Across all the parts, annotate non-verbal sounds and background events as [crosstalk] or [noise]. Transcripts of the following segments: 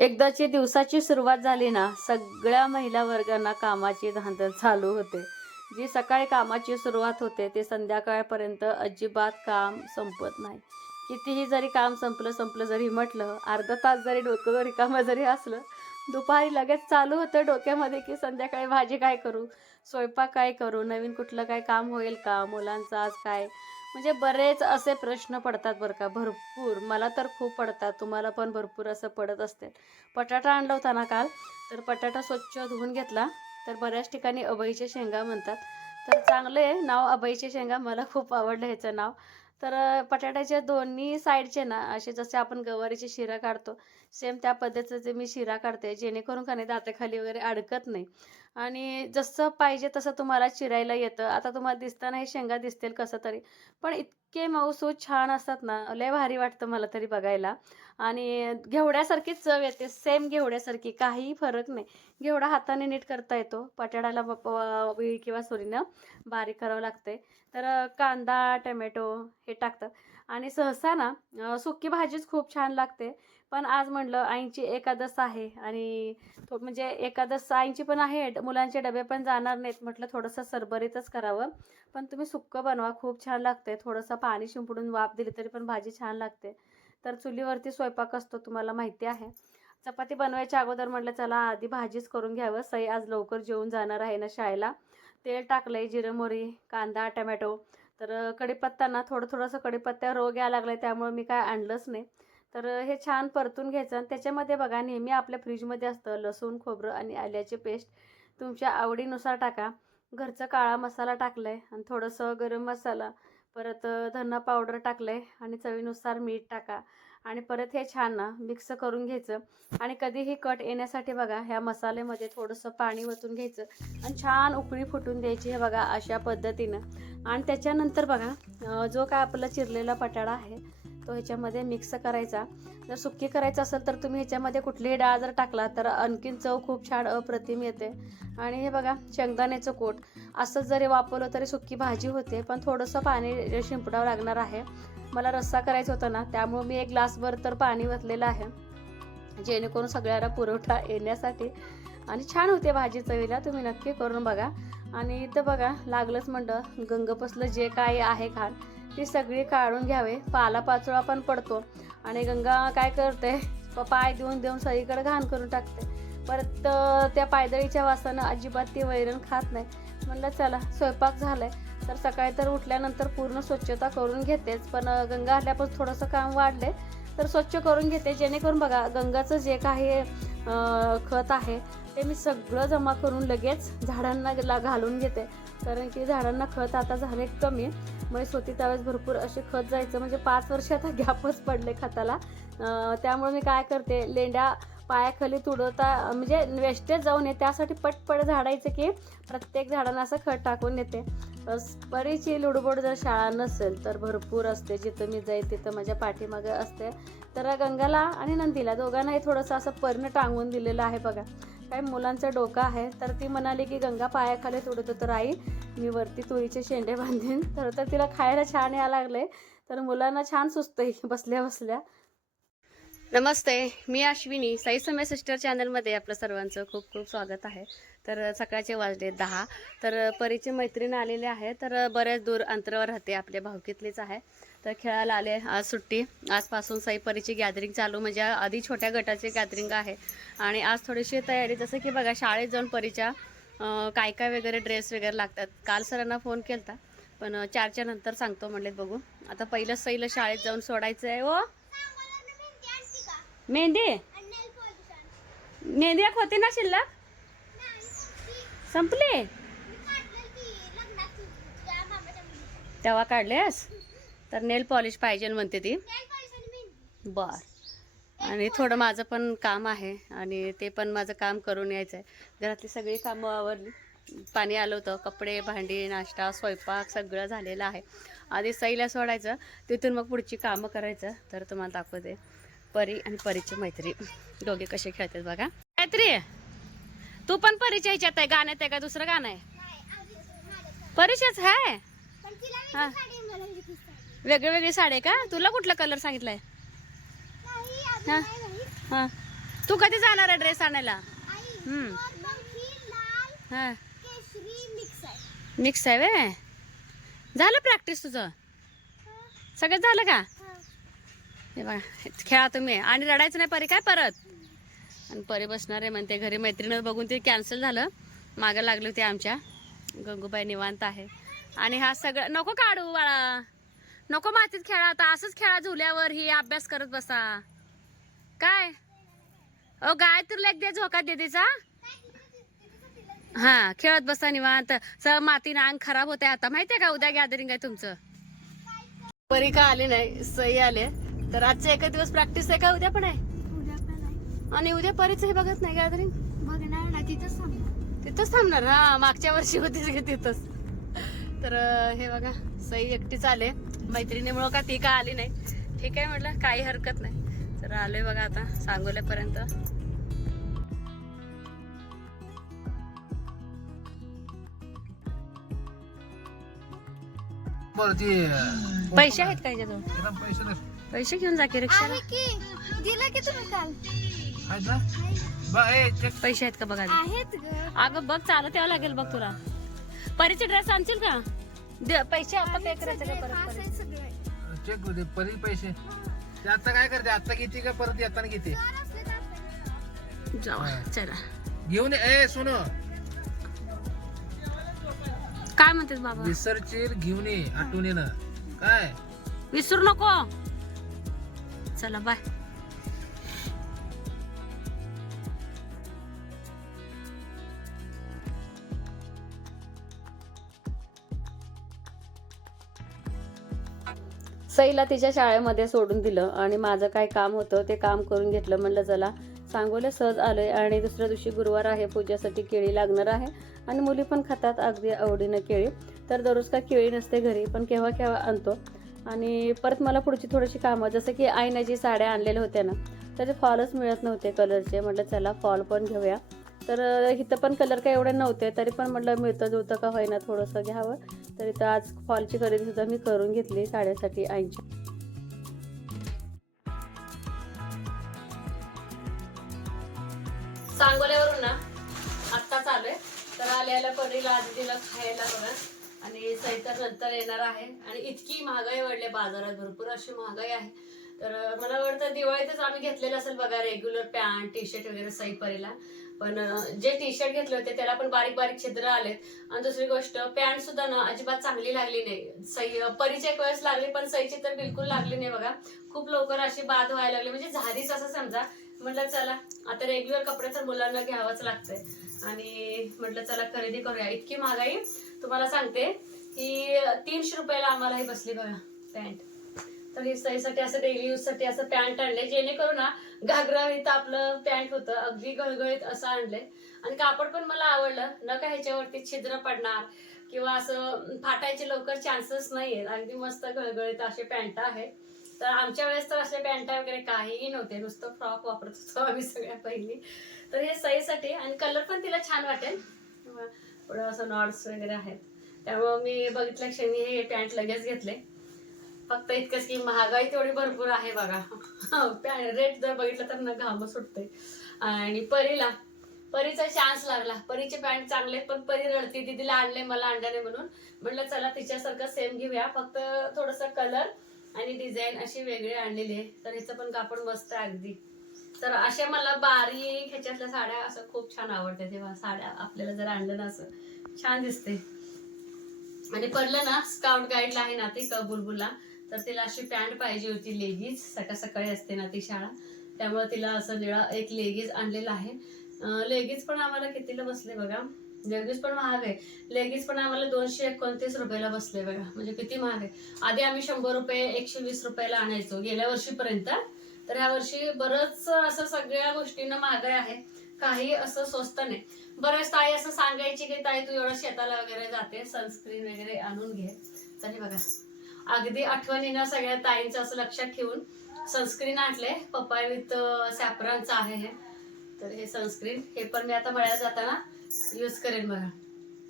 एकदाची दिवसाची सुरुवात झाली ना सगळ्या महिला वर्गांना कामाची धांदल चालू होते. जी सकाळी कामाची सुरुवात होते ते संध्याकाळपर्यंत अजिबात काम संपत नाही. कितीही जरी काम संपलं संपलं जरी म्हटलं अर्धा तास जरी डोकं रिकामं जरी असलं दुपारी लगेच चालू होतं डोक्यामध्ये की संध्याकाळी भाजी काय करू स्वयंपाक काय करू नवीन कुठलं काय काम होईल का मुलांचं आज काय? म्हणजे बरेच असे प्रश्न पडतात बरं का. भरपूर. मला तर खूप पडतात. तुम्हाला पण भरपूर असं पडत असते बटाटा आणला होता ना काल? तर बटाटा स्वच्छ धुवून घेतला. तर बऱ्याच ठिकाणी अभयचे शेंगा म्हणतात. तर चांगले आहे. नाव अभयचे शेंगा. मला खूप आवडलं ह्याचं नाव. तर बटाट्याच्या दोन्ही साईडचे ना असे जसे आपण गवारीची शिरा काढतो सेम त्या पद्धतीचे मी शिरा काढते. जेणेकरून का नाही दाताखाली वगैरे अडकत नाही. आणि जसं पाहिजे तसं तुम्हाला चिरायला येतं. आता तुम्हाला दिसताना हे शेंगा दिसतील कसं तरी. पण इतके मऊसूद छान असतात ना. लय भारी वाटतं मला तरी बघायला. आणि घेवड्यासारखी चव येते. सेम घेवड्यासारखी. काहीही फरक नाही. घेवडा हाताने नीट करता येतो. पटाड्याला विळी किंवा सुरीनं बारीक करावं लागते तर कांदा टमॅटो हे टाकतात. आणि सहसा ना सुकी भाजीच खूप छान लागते. पण आज म्हणलं आईंची एकादस आहे आणि थो म्हणजे एकादस आईंची पण आहे मुलांचे डबे पण जाणार नाहीत म्हटलं थोडंसं सरबरीतच करावं. पण तुम्ही सुक्कं बनवा खूप छान लागते थोडंसं पाणी शिंपडून वाफ दिली तरी पण भाजी छान लागते. तर चुलीवरती स्वयंपाक असतो तुम्हाला माहिती आहे. चपाती बनवायच्या अगोदर म्हटलं चला आधी भाजीच करून घ्यावं. सई आज लवकर जेवून जाणार आहे ना शाळेला. तेल टाकलंय जिरं मोरी कांदा टमॅटो. तर अ, ना थोडं थोडंसं कढीपत्त्यावर रोग यायला लागलाय त्यामुळे मी काय आणलंच नाही. तर हे छान परतून घ्यायचं आणि त्याच्यामध्ये बघा नेहमी आपल्या फ्रीजमध्ये असतं लसूण खोबरं आणि आल्याची पेस्ट. तुमच्या आवडीनुसार टाका. घरचा काळा मसाला टाकलाय आणि थोडंसं गरम मसाला परत धन्ना धना पावडर टाकलंय आणि चवीनुसार मीठ टाका. आणि परत हे छान ना मिक्स करून घ्यायचं. आणि कधीही कट येण्यासाठी बघा ह्या मसाल्यामध्ये थोडंसं पाणी वतून घ्यायचं. आणि छान उकळी फुटून द्यायची हे बघा अशा पद्धतीनं. आणि त्याच्यानंतर बघा जो काय आपला चिरलेला पटाडा आहे तो ह्याच्यामध्ये मिक्स करायचा. जर सुक्की करायचं असेल तर तुम्ही ह्याच्यामध्ये कुठलीही डाळ जर टाकला तर आणखीन चव खूप छान अप्रतिम येते. आणि हे बघा शेंगदाण्याचं कोट. असंच जरी वापरलं तरी सुक्की भाजी होते पण थोडंसं पाणी शिंपडावं लागणार आहे. मला रस्सा करायचा होता ना त्यामुळे मी एक ग्लासभर तर पाणी वतलेलं आहे जेणेकरून सगळ्यांना पुरवठा येण्यासाठी. आणि छान होते भाजी चवीला तुम्ही नक्की करून बघा. आणि इथं बघा लागलंच म्हणलं गंगपसलं जे काय आहे खाण ती सगळी काढून घ्यावे. पालापाचोळा पण पडतो. आणि गंगा काय करते पाय देऊन देऊन सगळीकडे घाण करून टाकते. परत त्या पायदळीच्या वासानं अजिबात ती वैरण खात नाही. म्हणलं चला स्वयंपाक झालाय. तर सकाळी तर उठल्यानंतर पूर्ण स्वच्छता करून घेतेच पण गंगा आल्यापासून थोडंसं काम वाढले. तर स्वच्छ करून घेते जेणेकरून बघा गंगाचं जे काही खत आहे ते मी सगळं जमा करून लगेच झाडांना ला घालून घेते. कारण की झाडांना खत आता झाले कमी. मग स्वती त्यावेळेस भरपूर असे खत जायचं म्हणजे पाच वर्ष आता गॅपच पडले खताला. त्यामुळे मी काय करते लेंड्या पायाखाली तुडवता म्हणजे वेस्टेज जाऊ नये त्यासाठी पटपट झाडायचं की प्रत्येक झाडांना असं खत टाकून येते बरीचशी लुडबुड जर शाळा नसेल तर भरपूर असते. जिथं मी जाईल तिथं माझ्या पाठीमागे असते. तर गंगाला आणि नंदीला दोघांनाही थोडंसं असं पर्ण टांगून दिलेलं आहे बघा. काय मुलांचं डोकं आहे. तर ती म्हणाली की गंगा पायाखाली तुडतो तर आई मी वरती तुळीचे शेंडे बांधीन. तर तर तिला खायला छान यायला लागले. तर मुलांना छान सुचतंय बसल्या बसल्या नमस्ते मी अश्विनी. साई समय सिस्टर चॅनलमध्ये आपलं सर्वांचं खूप खूप स्वागत आहे. तर सकाळचे वाजले दहा. तर परीचे मैत्रीण आलेले आहे. तर बऱ्याच दूर अंतरावर राहते आपल्या भावकीतलीच आहे. तर खेळायला आले आज सुट्टी. आजपासून साई परीची गॅदरिंग चालू. म्हणजे आधी छोट्या गटाची गॅदरिंग आहे. आणि आज थोडीशी तयारी. जसं की बघा शाळेत जाऊन परीच्या काय काय वगैरे ड्रेस वगैरे लागतात. काल सरांना फोन केला पण चारच्या नंतर सांगतो म्हणलेत बघू. आता पहिलं सईला शाळेत जाऊन सोडायचं आहे हो. ओ मेहंदी? मेहंदी एक होती ना शिल्लक? संपले? तेव्हा काढलेस? तर नेल पॉलिश पाहिजे म्हणते ती. बर. आणि थोडं माझं पण काम आहे आणि ते पण माझं काम करून यायचं आहे घरातली सगळी कामं आवरली. पाणी आलं होतं कपडे भांडी नाश्ता स्वयंपाक सगळं झालेलं आहे. आधी सईला सोडायचं तिथून मग पुढची कामं करायचं तर तुम्हाला दाखवते. परी आणि परीची मैत्री. दोघे कसे खेळतात बघा. काहीतरी तू पण परीच्या ह्याच्यात आहे गाण्यात आहे का? दुसरं गाणं आहे? परीच्याच आहे हा. वेगळी वेगळी साडी आहे का? तुला कुठला कलर सांगितलाय? हा. हा. तू कधी जाणार आहे ड्रेस आणायला? हा. मिक्स आहे मिक्स आहे वे झालं प्रॅक्टिस तुझं? सगळं झालं का? हे बघा खेळा तुम्ही. आणि रडायचं नाही परी काय परत? आणि परी बसणार आहे म्हणते घरी मैत्रिणीनं बघून ते कॅन्सल झालं. मागं लागली होते आमच्या. गंगूबाई निवांत आहे. आणि हा सगळं नको काढू बाळा. नको मातीत खेळा आता असंच खेळा झुल्यावर ही अभ्यास करत बसा. काय? ओ गाय तर लेख दे झोका दे तिचा हा खेळत बसा निवांत. सर मातीनं अंग खराब होते आता. माहितीये का उद्या गॅदरिंग आहे तुमचं? परी का आली नाही? सई आले तर आजचा एक दिवस प्रॅक्टिस आहे का उद्या पण आहे? उद्या पण आहे. आणि उद्या परीच हे बघत नाही गॅदरिंग बघणार ना तिथंच थांबणार. तिथंच थांबणार? हा मागच्या वर्षी होतीच की तिथंच. तर अं, हे बघा सई एकटीच आले. मैत्रिणीमुळं का ती का आली नाही? ठीक आहे म्हटलं काही हरकत नाही. तर आलोय बघा आता सांगोल्यापर्यंत. बरं ती पैसे आहेत का याच्याजवळ? त्याला पैसे नस- पैसे घेऊन जा की आहे की? दिलं की तुम्ही काल? आहेत ना? बा ए चेक पैसे आहेत का बघा आधी. आहेत ग. अगं बघ चालत यावं लागेल बघ तुला. परीचे ड्रेस आणशील का? दे- पैसे आता पे करायचे का परत परत? चेक होते परी पैसे. ते आता काय करते? आता घेते का परत येताना आपल्याला जाऊ चला. घेऊन ये. ए सोनो. काय म्हणतेस बाबा? विसरशील घेऊन ये आठवण येणं. काय? विसरू नको. चला बाय सईला तिच्या शाळेमध्ये सोडून दिलं आणि माझं काय काम होतं ते काम करून घेतलं. म्हणलं चला सांगोला सहज आलोय आणि दुसऱ्या दिवशी गुरुवार आहे पूजेसाठी केळी लागणार आहे आणि मुली पण खातात अगदी आवडीनं केळी. तर दररोज का केळी नसते घरी पण केव्हा केव्हा आणतो. आणि परत मला पुढची थोडीशी कामं जसं की आईने जी साड्या आणलेल्या होत्या ना त्याचे फॉलच मिळत नव्हते कलरचे. म्हटलं चला फॉल पण घेऊया. तर इथं पण कलर काही एवढे नव्हते तरी पण म्हटलं मिळतं जुळतं का होईना थोडंसं घ्यावं. तर इथं आज फॉलची खरेदीसुद्धा मी करून घेतली साड्यासाठी आईच्या सांगोल्यावरून ना आत्ताच आलोय तर आल्याला परीला आजीला खायला बघा. आणि सैतर नंतर येणार आहे. आणि इतकी महागाई वाढली बाजारात भरपूर अशी महागाई आहे. तर मला वाटतं दिवाळीतच आम्ही घेतलेलं असेल बघा रेग्युलर पॅन्ट टी शर्ट वगैरे सही परीला पण जे टी शर्ट घेतले होते त्याला पण बारीक बारीक छिद्र आलेत. आणि दुसरी गोष्ट पॅन्ट सुद्धा ना अजिबात चांगली लागली नाही. सई परीची एक वेळेस लागली पण सईची तर बिलकुल लागली नाही बघा. खूप लवकर अशी बाद व्हायला लागली. म्हणजे झालीच असं समजा. म्हटलं चला आता रेग्युलर कपडे तर मुलांना घ्यावंच लागतंय. आणि म्हटलं चला खरेदी करूया. इतकी महागाई. तुम्हाला सांगते की तीनशे रुपयाला आम्हाला हे बसली बघा पॅन्ट तर हे सईसाठी असं डेली यूजसाठी असं पॅन्ट आणले जेणेकरून ना घागरा इथं आपलं पॅन्ट होतं अगदी गळगळीत असं आणलंय. आणि कापड पण मला आवडलं न का ह्याच्यावरती छिद्र पडणार किंवा असं फाटायचे लवकर चान्सेस नाहीयेत. अगदी मस्त गळगळीत असे पॅन्ट आहेत तर आमच्या वेळेस तर असे पॅन्ट वगैरे काहीही नव्हते नुसतं फ्रॉक वापरत होतो आम्ही सगळ्या पहिली. तर हे सईसाठी आणि कलर पण तिला छान वाटेल. थोडं असं नॉट्स वगैरे आहेत. त्यामुळं मी बघितल्या क्षणी हे पॅन्ट लगेच घेतले. फक्त इतकंच की महागाई तेवढी भरपूर आहे बघा. रेट जर बघितलं तर न घाम सुटते आणि परीला परीचा चान्स लागला. परीचे पॅन्ट चांगले पण परी रडती दिदीला आणले मला आणल्याने म्हणून. म्हटलं चला तिच्यासारखं सेम घेऊया. फक्त थोडस कलर आणि डिझाईन अशी वेगळी आणलेली आहे. तर हिचं पण कापड मस्त आहे अगदी. तर अशा मला बारीक ह्याच्यातल्या साड्या असं खूप छान आवडते तेव्हा. साड्या आपल्याला जर आणलं ना असं छान दिसते. आणि पडलं ना स्काउट गाईडला आहे ना ती क तर तिला अशी पॅन्ट पाहिजे होती लेगीज सकाळ सकाळी असते ना ती शाळा. त्यामुळे तिला असं निळा एक लेगीज आणलेलं आहे. लेगीज पण आम्हाला कितीला बसले बघा? लेगीज पण महाग आहे. लेगीज पण आम्हाला दोनशे एकोणतीस रुपयाला बसले बघा. म्हणजे किती महाग आहे. आधी आम्ही शंभर रुपये एकशे वीस रुपयाला आणायचो गेल्या वर्षीपर्यंत. तर ह्या वर्षी बरंच असं सगळ्या गोष्टींना महागाई आहे. काही असं स्वस्त नाही. बरेच ताई असं सांगायची की ताई तू एवढं शेताला वगैरे जाते सनस्क्रीन वगैरे आणून घे. तरी बघा. अगदी आठवणीनं सगळ्या ताईंचं असं लक्षात ठेवून सनस्क्रीन आणले. पप्पा विथ सॅपरांचं आहे हे. तर हे सनस्क्रीन हे पण मी आता मळ्यात जाताना यूज करेन बघा.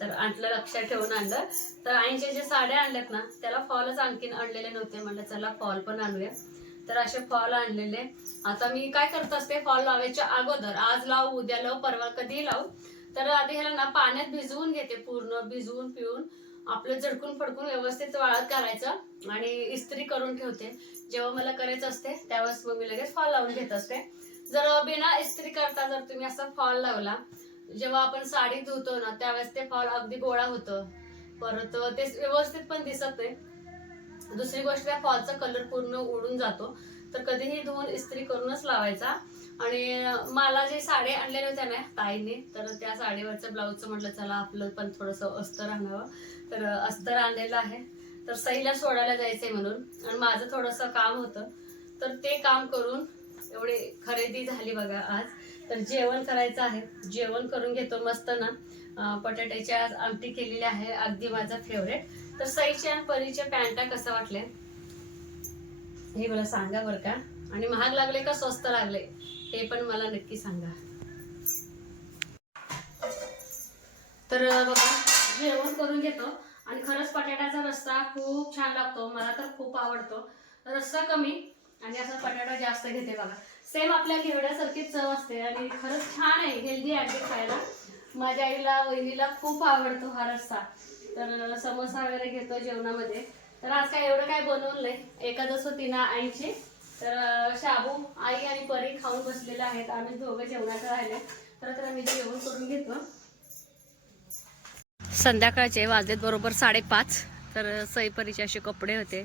तर आणलं लक्षात ठेवून आणलं. तर आईंचे जे साड्या आणल्यात ना त्याला फॉलच आणखीन आणलेले नव्हते. म्हणलं चला फॉल पण आणूया. तर असे फॉल आणलेले. आता मी काय करत असते फॉल लावायच्या अगोदर आज लावू उद्या लावू परवा कधी लावू. तर आधी ह्याला ना पाण्यात भिजवून घेते पूर्ण भिजवून पिऊन. आपलं झडकून फडकून व्यवस्थित वाळत घालायचं आणि इस्त्री करून ठेवते. जेव्हा मला करायचं असते त्यावेळेस मग मी लगेच फॉल लावून घेत असते. जर बिना इस्त्री करता जर तुम्ही असा फॉल लावला जेव्हा आपण साडी धुतो ना त्यावेळेस ते फॉल अगदी गोळा होतं. परत ते व्यवस्थित पण दिसत नाही. दुसरी गोष्ट त्या फॉलचा कलर पूर्ण उडून जातो. तर कधीही धुवून इस्त्री करूनच लावायचा. आणि मला जे साडी आणलेल्या होत्या ना ताईने तर त्या साडीवरचं ब्लाऊजचं म्हटलं चला आपलं पण थोडंसं अस्तर आणावं. तर अस्तर आणलेलं आहे. तर सईला सोडायला जायचंय म्हणून. आणि माझं थोडंसं काम होतं. तर ते काम करून एवढी खरेदी झाली बघा आज. तर जेवण करायचं आहे. जेवण करून घेतो मस्त ना. बटाट्याची आज आमटी केलेली आहे. अगदी माझा फेवरेट तर सईचे आणि परीचे पॅन्टा कसं वाटले हे मला सांगा बरं का. आणि महाग लागले का स्वस्त लागले हे पण मला नक्की सांगा. तर बघा जेवण करून घेतो. आणि खरंच बटाट्याचा रस्सा खूप छान लागतो. मला तर खूप आवडतो. रस्सा कमी आणि असं बटाटा जास्त घेते बघा. सेम आपल्या घेवड्यासारखीच चव असते आणि खरंच छान आहे. हेल्दी आहे खायला. माझ्या आईला वहिनीला खूप आवडतो हा रस्सा. तर समोसा वगैरे घेतो जेवणामध्ये. तर आज काय एवढं काय बनवलं नाही एकादश होती ना आईची. तर शाबू आई आणि परी खाऊन बसलेले आहेत. आम्ही दोघं जेवणाचं राहिले तर तर आम्ही जेवण करून घेतो. संध्याकाळचे वाजलेत बरोबर साडेपाच. तर सईपरीचे असे कपडे होते.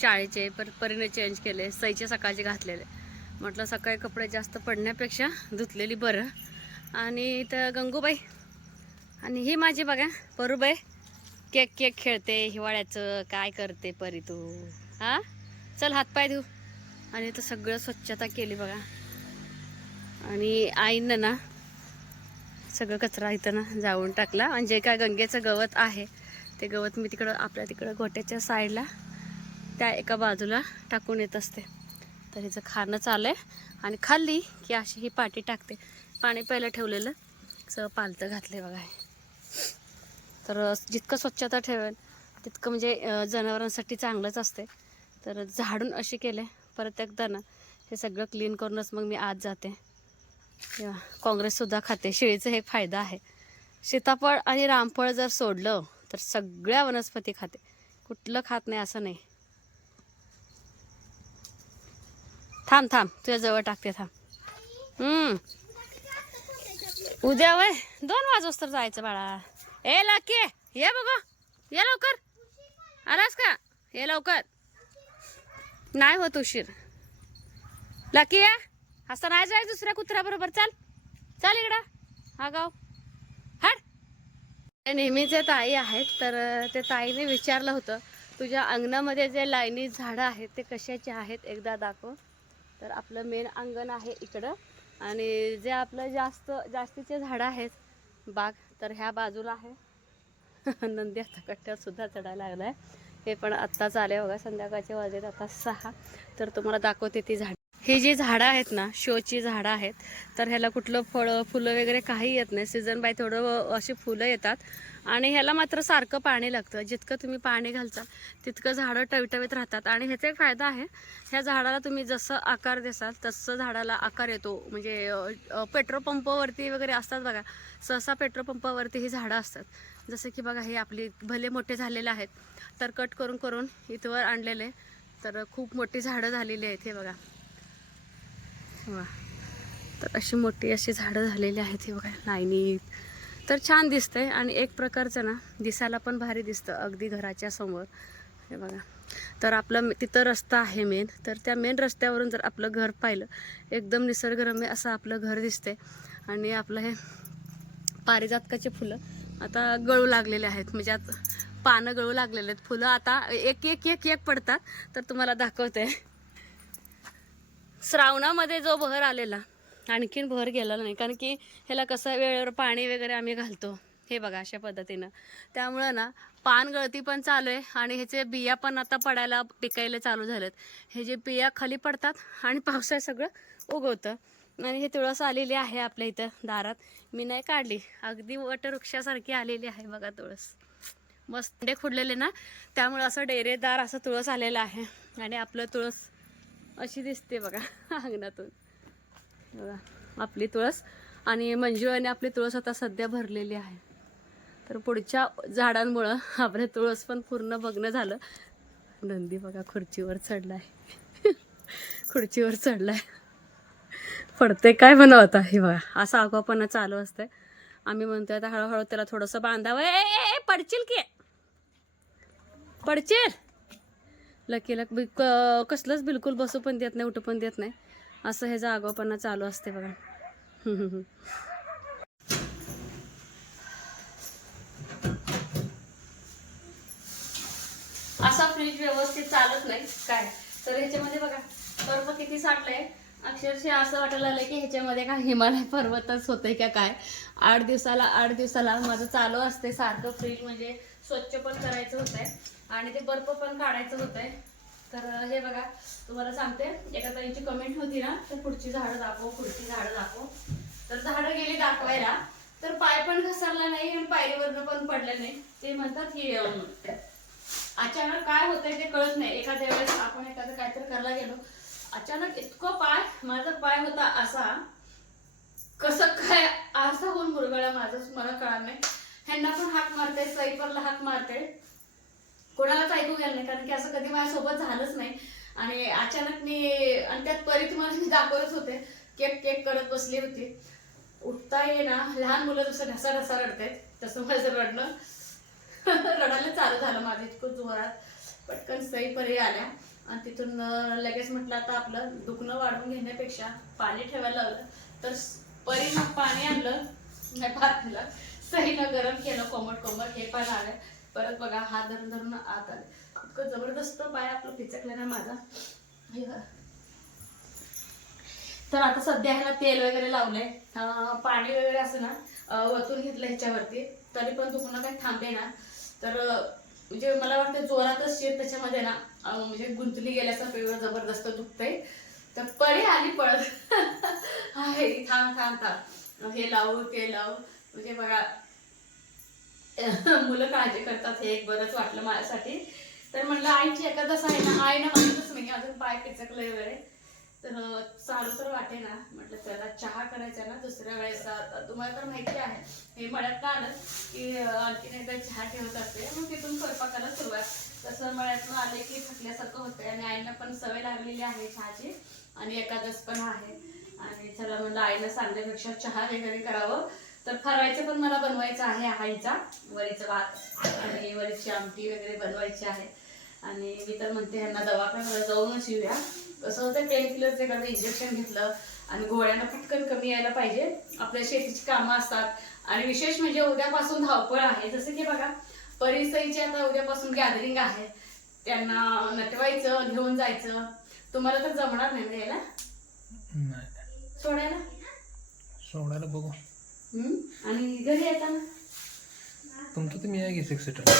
शाळेचे पर परीने चेंज केले. सईचे सकाळचे घातलेले. म्हटलं सकाळी कपडे जास्त पडण्यापेक्षा धुतलेली बरं. आणि इथं गंगूबाई आणि ही माझी बघा परूबाई. केक केक खेळते हिवाळ्याचं काय करते परी तू? हा? चल हातपाय देऊ आणि तर सगळं स्वच्छता केली बघा. आणि आईनं ना सगळं कचरा इथं ना जाळून टाकला. आणि जे काय गंगेचं गवत आहे ते गवत मी तिकडं आपल्या तिकडं गोट्याच्या साईडला त्या एका बाजूला टाकून येत असते. तर हिचं खाणं चालू आहे आणि खाल्ली की अशी ही पाटी टाकते. पाणी पहिलं ठेवलेलं. सगळं पालतं घातलं बघा हे. तर जितकं स्वच्छता ठेवेल तितकं म्हणजे जनावरांसाठी चांगलंच असते. तर झाडून अशी केले परत एकदा ना हे सगळं क्लीन करूनच मग मी आत जाते. काँग्रेससुद्धा खाते शेळीचा हे फायदा आहे. सीताफळ आणि रामफळ जर सोडलं तर सगळ्या वनस्पती खाते. कुठलं खात नाही असं नाही. थांब थांब तुझ्या जवळ टाकते थांब. उद्या वय दोन वाजोस्तर जायचं बाळा. ए लकी ये बघ. ये लवकर. आलास का? ये लवकर. नाही होत उशीर. लकी या. असं नाही जाय दुसऱ्या कुत्र्याबरोबर. चाल. चाल इकडं. हा गाव. हाड ते नेहमीचे ताई आहेत तर ते ताईने विचारलं होतं तुझ्या अंगणामध्ये जे लाईनी झाडं आहेत ते कशाचे आहेत? एकदा दाखव. तर आपलं मेन अंगण आहे इकडं. आणि जे आपलं जास्त जास्तीचे झाडं आहेत बाग तर ह्या बाजूला आहे. [laughs] नंदी आता कट्ट्यावर चढायला चढायला आहे हे पण आत्ताच आले बघा संध्याकाळचे वाजेत आता सहा. तर तुम्हाला दाखवते ती झाड. ही जी झाडं आहेत ना शोची झाडं आहेत तर ह्याला कुठलं फळं फुलं वगैरे काही येत नाही. सीझन बाय थोडं अशी फुलं येतात. आणि ह्याला मात्र सारखं पाणी लागतं. जितकं तुम्ही पाणी घालचाल तितकं झाडं टवटवीत राहतात. आणि ह्याचा एक फायदा आहे ह्या झाडाला तुम्ही जसं आकार देसाल तसं झाडाला आकार येतो. म्हणजे पेट्रोल पंपावरती वगैरे असतात बघा. सहसा पेट्रोल पंपावरती ही झाडं असतात. जसं की बघा हे आपली भले मोठे झालेले आहेत तर कट करून करून इथवर आणलेले. तर खूप मोठी झाडं झालेली आहेत हे बघा. वा. तर अशी मोठी अशी झाडं झालेली आहेत हे बघा लाईनीत तर छान दिसतंय आणि एक प्रकारचं ना दिसायला पण भारी दिसतं अगदी घराच्या समोर. हे बघा. तर आपलं मे- तिथं रस्ता आहे मेन तर त्या मेन रस्त्यावरून जर आपलं घर पाहिलं एकदम निसर्गरम्य असं आपलं घर दिसतंय. आणि आपलं हे पारिजातकाचे फुलं आता गळू लागलेले आहेत. म्हणजे आता पानं गळू लागलेले आहेत. फुलं आता एक एक एक एक पडतात. तर तुम्हाला दाखवते श्रावणामध्ये जो बहर आलेला आणखीन बहर गेलेला नाही. कारण की ह्याला कसं वेळेवर पाणी वगैरे आम्ही घालतो. हे बघा अशा पद्धतीनं. त्यामुळं ना पान गळती पण चालू आहे आणि ह्याचे बिया पण आता पडायला पिकायला चालू झालेत. हे जे बिया खाली पडतात आणि पावसाळ्यात सगळं उगवतं. आणि हे तुळस आलेली आहे आपल्या इथं दारात. मी नाही काढली. अगदी वटवृक्षासारखी आलेली आहे बघा तुळस. मस्त. डे खुडलेले ना त्यामुळं असं डेरेदार असं तुळस आलेलं आहे. आणि आपलं तुळस अशी दिसते बघा [laughs] अंगणातून. बघा आपली तुळस आणि मंजुळाने आपली तुळस आता सध्या भरलेली आहे. तर पुढच्या झाडांमुळं आपलं तुळस पण पूर्ण बघणं झालं. नंदी बघा खुर्चीवर चढला आहे [laughs] खुर्चीवर चढलाय. पडते काय बनवत आहे बघा असा आगापणा चालू असतंय. आम्ही म्हणतोय आता हळूहळू त्याला थोडंसं बांधावं. ए, ए, ए, पडशील की? पडशील? लकीला बी क- कसलंच बिलकुल बसू पण देत नाही उठू पण देत नाही. असं ह्याचा आगाऊपणा चालू असते बघा. [laughs] असा फ्रीज व्यवस्थित चालत नाही. काय? तर ह्याच्यामध्ये बघा बर्फ किती साठलंय? अक्षरशः असं वाटायला लागलंय की ह्याच्यामध्ये काय हिमालय पर्वतच होतंय का काय? आठ दिवसाला आठ दिवसाला माझं चालू असते सारखं फ्रीज म्हणजे स्वच्छ पण करायचं होतंय. आणि ते बर्फ पण काढायचं होतंय. तर हे बघा तुम्हाला सांगते. एका ताईची कमेंट होती ना तर पुढची झाडं दाखव पुढची झाडं दाखव. तर झाडं गेली दाखवायला. तर पाय पण घसरला नाही आणि पायरीवरनं पण पडलं नाही. ते म्हणतात की अचानक काय होतंय ते कळत नाही. एखाद्या वेळेस आपण एखादं काहीतरी करायला गेलो. अचानक इतकं पाय माझा पाय होता असा कसं काय असा होऊन मुरगळा माझंच मला कळणार नाही. ह्यांना पण हाक मारते स्वयंपाकला हाक मारते. कोणालाच ऐकू गेलं नाही कारण की असं कधी माझ्यासोबत झालंच नाही. आणि अचानक मी आणि त्यात परी तुम्हाला मी दाखवत होते. केक केक करत बसली होती. उठता ये ना लहान मुलं जसं ढसा ढसा रडतायत तसं माझं रडणं. [laughs] रडायला चालू झालं माझं इतकं जोरात. पटकन सई परी आल्या. आणि तिथून लगेच म्हटलं आता आपलं दुखणं वाढवून घेण्यापेक्षा पाणी ठेवायला लावलं तर परी पाणी आणलं नाही पातळीला सईनं गरम केलं कोमट कोमट हे पण आलं. परत बघा हात धरून धरून आत आले. इतकं जबरदस्त पाय आपलं पिचकलं ना माझा. हे तर आता सध्या ह्याला तेल वगैरे लावलंय. पाणी वगैरे असं ना वतून घेतलं ह्याच्यावरती. तरी पण दुखणं काही थांबे ना. तर म्हणजे मला वाटतं जोरातच शेत त्याच्यामध्ये ना म्हणजे गुंतली गेल्यासारखं एवढं जबरदस्त दुखतंय. तर पळी आली पळत. [laughs] आहे थांब थांब थांब. हे लावू ते लावू. म्हणजे बघा [laughs] मुलं काळजी करतात हे एक बरंच वाटलं माझ्यासाठी. तर म्हणलं आईची एखादं आहे ना आईनं म्हणतच नाही अजून पाय पिचकलंय वगैरे. तर चालू तर वाटे ना. म्हटलं त्याला चहा करायचा ना दुसऱ्या वेळेस. आता तुम्हाला तर माहिती आहे हे मळ्यात का आलं की आणखी नाही एकदा चहा ठेवत असते. मग तिथून स्वयंपाकाला सुरुवात. तसं मळ्यातून आले की थकल्यासारखं होतं आणि आईला पण सवय लागलेली आहे चहाची. आणि एकादस पण आहे. आणि चला म्हणलं आईला सांगण्यापेक्षा चहा वगैरे करावं. तर फरायचं पण मला बनवायचं आहे आईचा वरीचं भात आणि वरीची आमटी वगैरे बनवायची आहे. आणि मी तर म्हणते ह्यांना दवाखान्याला जाऊनच येऊया. कसं होतं पेन किलरचं एखादं इंजेक्शन घेतलं आणि गोळ्यांना पटकन कमी यायला पाहिजे. आपल्या शेतीची कामं असतात. आणि विशेष म्हणजे उद्यापासून धावपळ आहे. जसं की बघा परिसईची आता उद्यापासून गॅदरिंग आहे. त्यांना नटवायचं घेऊन जायचं. तुम्हाला तर जमणार नाही ना सोडायला? सोडायला बघू? आणि घरी येताना तुमचं तुम्ही या की सिक्स सीटर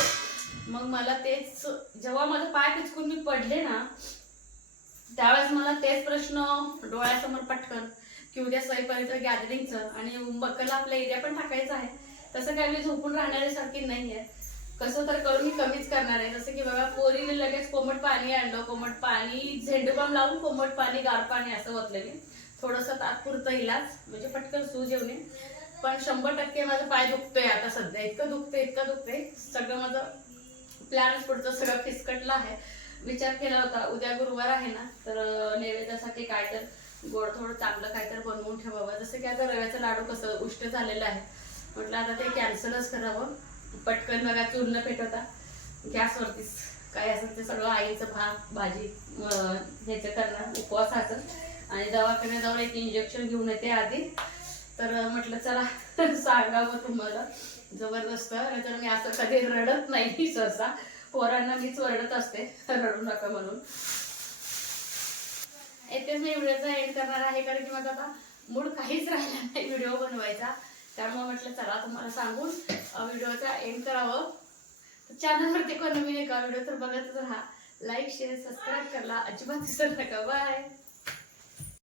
मग मला तेच जेव्हा माझं पाय पिचकून मी पडले ना त्यावेळेस मला तेच प्रश्न डोळ्यासमोर पटकन की उद्या सईपर्यंत गॅदरिंगचं आणि बक्कला आपला एरिया पण टाकायचा आहे. तसं काय मी झोपून राहण्यासारखी नाही आहे. कसं तर करून मी कमीच करणार आहे. जसं की बघा पोरीने लगेच कोमट पाणी आणलं कोमट पाणी झेंडूबाम लावून कोमट पाणी गार पाणी असं ओतलं मी थोडंसं तात्पुरतं इलाज म्हणजे पटकन सूज येऊ नये पण शंभर टक्के माझं पाय दुखतोय आता सध्या. इतकं दुखतंय इतकं दुखतंय. सगळं माझं प्लॅनच पुढचं सगळं फिसकटलं आहे. विचार केला होता उद्या गुरुवार आहे ना तर नैवेद्यासाठी काय तर गोड थोडं चांगलं काय तर बनवून ठेवावं जसं की आता रव्याचं लाडू कसं उष्ट झालेलं आहे. म्हटलं आता ते कॅन्सलच करावं. पटकन बघा चूर्ण पेटवता. गॅसवरतीच. काय असेल ते सगळं आईचं भात भाजी ह्याचं करणार उपवासाचं आणि दवाखान्यात जाऊन एक इंजेक्शन घेऊन येते आधी. तर म्हटलं चला सांगावं तुम्हाला. जबरदस्त. नाहीतर मी असं कधी रडत नाही सहसा. पोरांना मीच ओरडत असते. रडू नका म्हणून. येथेच मी व्हिडिओचा एंड करणार आहे कारण की माझा आता मूड काहीच राहिला नाही व्हिडिओ बनवायचा. त्यामुळे म्हटलं चला तुम्हाला सांगून व्हिडिओचा एंड करावं. चॅनलवरती कोण नवीन एका व्हिडिओ तर बघतच राहा. लाईक शेअर सबस्क्राईब करा अजिबात विसरू नका. बाय